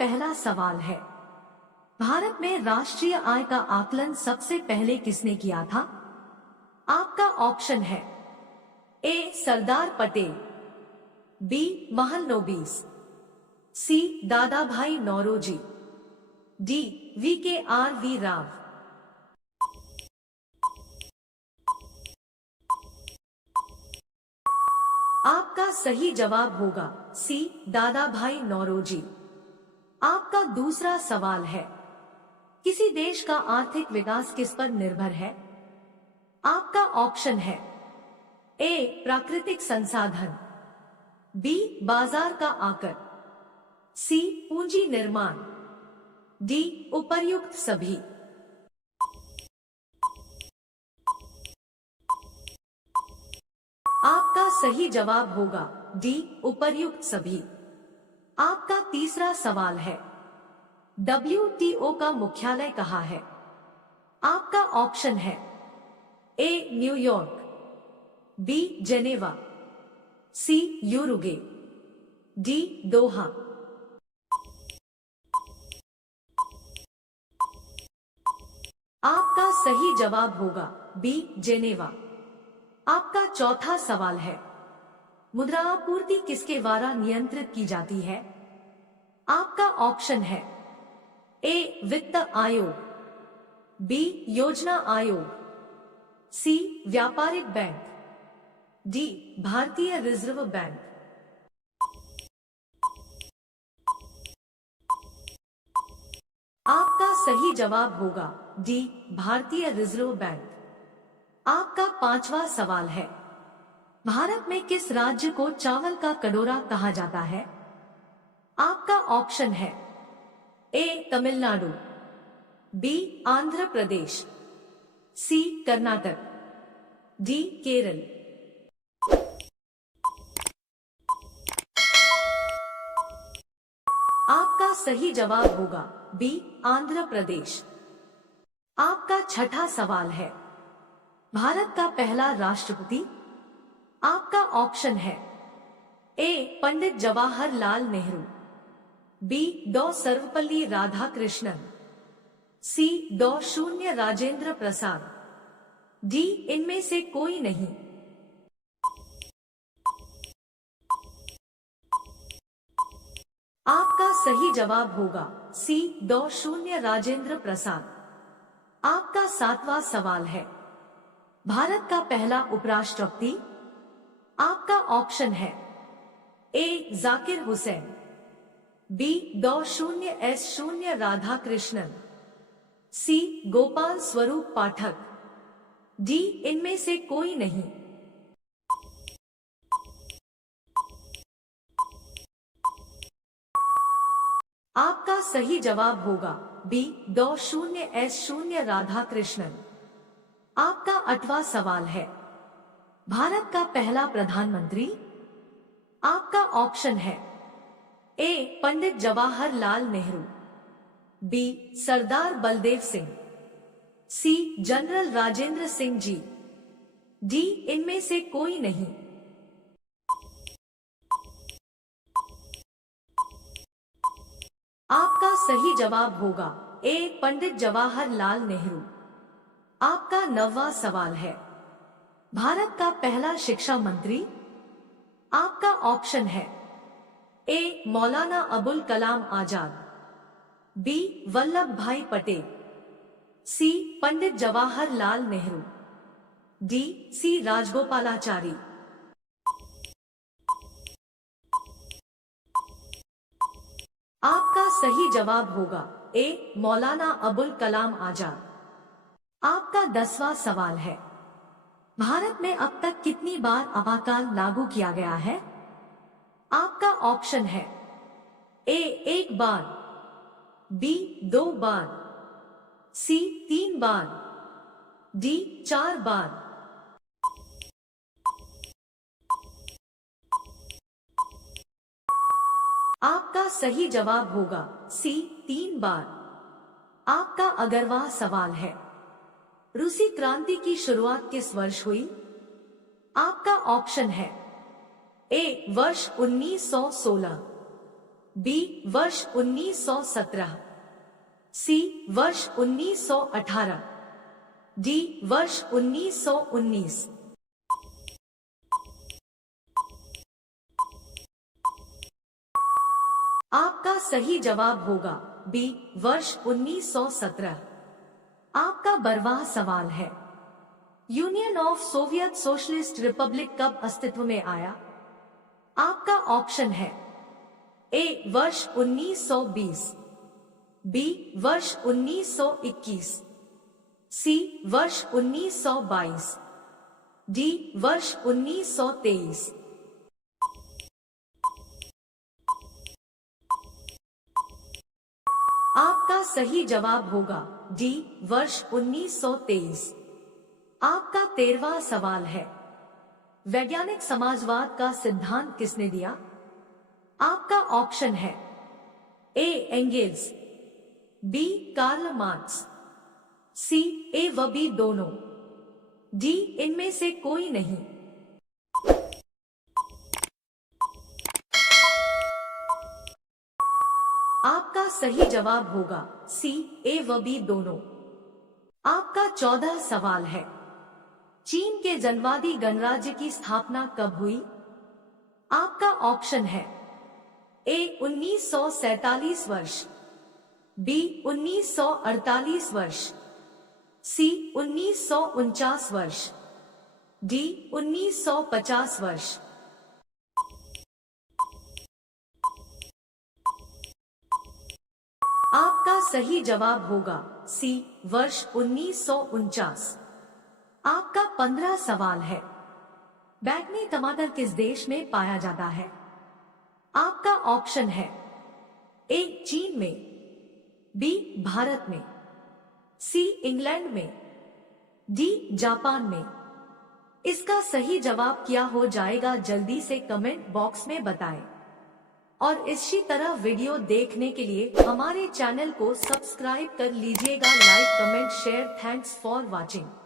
पहला सवाल है, भारत में राष्ट्रीय आय का आकलन सबसे पहले किसने किया था? आपका ऑप्शन है ए सरदार पटेल, बी महलनोबिस, सी दादा भाई नौरोजी, डी वी राव। आपका सही जवाब होगा सी दादा भाई नौरोजी। आपका दूसरा सवाल है, किसी देश का आर्थिक विकास किस पर निर्भर है? आपका ऑप्शन है ए प्राकृतिक संसाधन, बी बाजार का आकर, सी पूंजी निर्माण, डी उपर्युक्त सभी। आपका सही जवाब होगा डी उपर्युक्त सभी। आपका तीसरा सवाल है, WTO का मुख्यालय कहाँ है? आपका ऑप्शन है ए न्यूयॉर्क, बी जेनेवा, सी यूरुगे, डी दोहा। आपका सही जवाब होगा बी जेनेवा। आपका चौथा सवाल है, मुद्रा आपूर्ति किसके द्वारा नियंत्रित की जाती है? आपका ऑप्शन है ए वित्त आयोग, बी योजना आयोग, सी व्यापारिक बैंक, डी भारतीय रिजर्व बैंक। आपका सही जवाब होगा डी भारतीय रिजर्व बैंक। आपका पांचवा सवाल है, भारत में किस राज्य को चावल का कटोरा कहा जाता है? आपका ऑप्शन है ए तमिलनाडु, बी आंध्र प्रदेश, सी कर्नाटक, डी केरल। आपका सही जवाब होगा बी आंध्र प्रदेश। आपका छठा सवाल है, भारत का पहला राष्ट्रपति? आपका ऑप्शन है ए पंडित जवाहरलाल नेहरू, बी डॉ सर्वपल्ली राधाकृष्णन, सी डॉ शून्य राजेंद्र प्रसाद, डी इनमें से कोई नहीं। आपका सही जवाब होगा सी डॉ शून्य राजेंद्र प्रसाद। आपका सातवां सवाल है, भारत का पहला उपराष्ट्रपति? आपका ऑप्शन है ए जाकिर हुसैन, बी डॉ शून्य एस शून्य राधाकृष्णन, सी गोपाल स्वरूप पाठक, डी इनमें से कोई नहीं। आपका सही जवाब होगा बी डॉ शून्य एस शून्य राधाकृष्णन। आपका आठवां सवाल है, भारत का पहला प्रधानमंत्री? आपका ऑप्शन है ए पंडित जवाहरलाल नेहरू, बी सरदार बलदेव सिंह, सी जनरल राजेंद्र सिंह जी, डी इनमें से कोई नहीं। आपका सही जवाब होगा ए पंडित जवाहरलाल नेहरू। आपका नौवां सवाल है, भारत का पहला शिक्षा मंत्री? आपका ऑप्शन है ए मौलाना अबुल कलाम आजाद, बी वल्लभ भाई पटेल, सी पंडित जवाहरलाल नेहरू, डी सी राजगोपालाचारी। आपका सही जवाब होगा ए मौलाना अबुल कलाम आजाद। आपका 10वां सवाल है, भारत में अब तक कितनी बार आपातकाल लागू किया गया है? आपका ऑप्शन है ए 1 बार, बी 2 बार, सी 3 बार, डी 4 बार। आपका सही जवाब होगा सी 3 बार। आपका 11वां सवाल है, रूसी क्रांति की शुरुआत किस वर्ष हुई? आपका ऑप्शन है ए वर्ष 1916, बी वर्ष 1917, सी वर्ष 1918, डी वर्ष 1919। आपका सही जवाब होगा बी वर्ष 1917। आपका 12वां सवाल है, union of Soviet socialist Republic कब अस्तित्व में आया? आपका ऑप्शन है ए वर्ष 1920, बी वर्ष 1921, सी वर्ष 1922, डी वर्ष 1923। आपका सही जवाब होगा डी वर्ष 1923। आपका 13वां सवाल है, वैज्ञानिक समाजवाद का सिद्धांत किसने दिया? आपका ऑप्शन है ए एंगेल्स, बी कार्ल मार्क्स, सी ए व बी दोनों, डी इनमें से कोई नहीं। आपका सही जवाब होगा सी ए व बी दोनों। आपका 14 सवाल है, चीन के जनवादी गणराज्य की स्थापना कब हुई? आपका ऑप्शन है ए 1947 वर्ष, बी 1948 वर्ष, सी 1949 वर्ष, डी 1950 वर्ष। आपका सही जवाब होगा सी वर्ष 1949। आपका 15 सवाल है, बैंगनी टमाटर किस देश में पाया जाता है? आपका ऑप्शन है ए चीन में, बी भारत में, सी इंग्लैंड में, डी जापान में। इसका सही जवाब क्या हो जाएगा जल्दी से कमेंट बॉक्स में बताएं। और इसी तरह वीडियो देखने के लिए हमारे चैनल को सब्सक्राइब कर लीजिएगा। Like comment share. Thanks for watching.